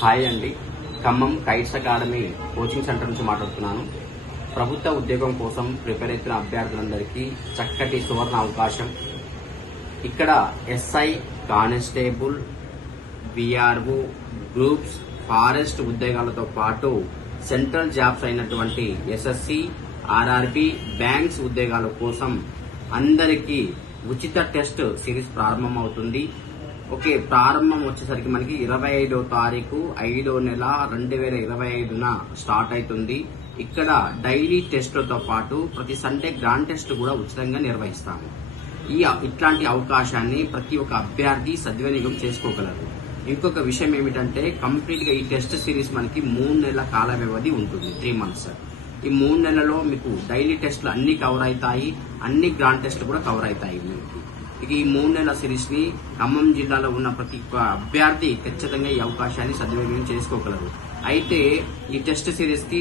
Hi అండి. Khammam kites academy coaching centre నుంచి మాట్లాడుతున్నాను. ప్రభుత్వ ఉద్యోగం కోసం ప్రిపేర్ అవుతున్న అభ్యర్థులందరికీ చక్కటి సువర్ణ అవకాశం. ఇక్కడ SI, constable, VRO, groups, forest ఉద్యోగాలతో పాటు సెంట్రల్ జాబ్స్ అయినటువంటి ఎస్ఎస్సి, ఆర్ఆర్బి, బ్యాంక్స్ ఉద్యోగాల కోసం అందరికీ ఉచిత టెస్ట్ సిరీస్ ప్రారంభమవుతుంది. ఓకే, ప్రారంభం వచ్చేసరికి మనకి 25వ తారీఖు 5వ నెల 2025న స్టార్ట్ అవుతుంది. ఇక్కడ డైలీ టెస్ట్లతో పాటు ప్రతి సండే గ్రాండ్ టెస్ట్ కూడా ఉచితంగా నిర్వహిస్తాము. ఇట్లాంటి అవకాశాన్ని ప్రతి ఒక్క అభ్యర్థి సద్వినియోగం చేసుకోగలరు. ఇంకొక విషయం ఏమిటంటే కంప్లీట్ గా ఈ టెస్ట్ సిరీస్ మనకి 3 నెలల కాల వ్యవధి ఉంటుంది, 3 మంత్స్. ఈ 3 నెలల్లో మీకు డైలీ టెస్ట్లు అన్ని కవర్ అవుతాయి, అన్ని గ్రాండ్ టెస్ట్లు కూడా కవర్ అవుతాయి. మీకు ఇక ఈ 3 నెలల సిరీస్ ని ఖమ్మం జిల్లాలో ఉన్న ప్రతి అభ్యర్థి ఖచ్చితంగా ఈ అవకాశాన్ని సద్వినియోగం చేసుకోగలరు. అయితే ఈ టెస్ట్ సిరీస్ కి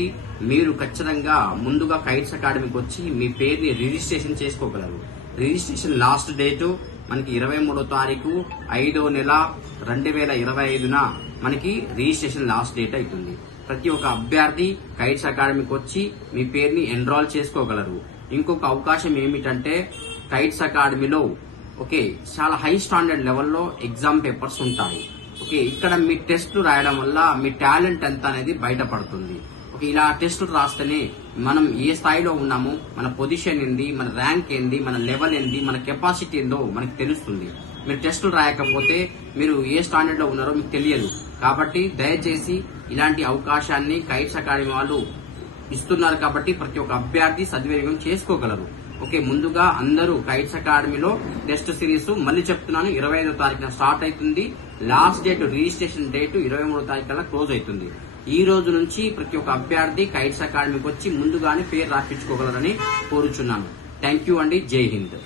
మీరు ఖచ్చితంగా ముందుగా కైట్స్ అకాడమీకి వచ్చి మీ పేరుని రిజిస్ట్రేషన్ చేసుకోగలరు. రిజిస్ట్రేషన్ లాస్ట్ డేటు మనకి 23వ తారీఖు 5వ నెల 2025న మనకి రిజిస్ట్రేషన్ లాస్ట్ డేట్ అవుతుంది. ప్రతి ఒక్క అభ్యర్థి కైట్స్ అకాడమీకి వచ్చి మీ పేరుని ఎన్రోల్ చేసుకోగలరు. ఇంకొక అవకాశం ఏమిటంటే కైట్స్ అకాడమీలో ఓకే చాలా హై స్టాండర్డ్ లెవెల్లో ఎగ్జామ్ పేపర్స్ ఉంటాయి. ఓకే, ఇక్కడ మీ టెస్ట్లు రాయడం వల్ల మీ టాలెంట్ ఎంత అనేది బయటపడుతుంది. ఓకే, ఇలా టెస్టులు రాస్తేనే మనం ఏ స్థాయిలో ఉన్నామో, మన పొజిషన్ ఏంది, మన ర్యాంక్ ఏంది, మన లెవెల్ ఏంది, మన కెపాసిటీ ఏందో మనకు తెలుస్తుంది. మీరు టెస్టులు రాయకపోతే మీరు ఏ స్టాండర్డ్ లో ఉన్నారో మీకు తెలియదు. కాబట్టి దయచేసి ఇలాంటి అవకాశాన్ని కైట్స్ అకాడమీ వాళ్ళు ఇస్తున్నారు కాబట్టి ప్రతి ఒక్క అభ్యర్థి సద్వినియోగం చేసుకోగలరు. ఓకే, ముందుగా అందరూ కైట్స్ అకాడమీలో టెస్ట్ సిరీస్ మళ్ళీ చెప్తున్నాను, 25వ తారీఖున స్టార్ట్ అవుతుంది. లాస్ట్ డేట్ రిజిస్ట్రేషన్ డేట్ 23వ తారీఖు కల్లా క్లోజ్ అవుతుంది. ఈ రోజు నుంచి ప్రతి ఒక్క అభ్యర్థి కైట్స్ అకాడమీకి వచ్చి ముందుగానే పేరు రాపించుకోగలరని కోరుచున్నాను. థ్యాంక్ యూ అండి. జై హింద్.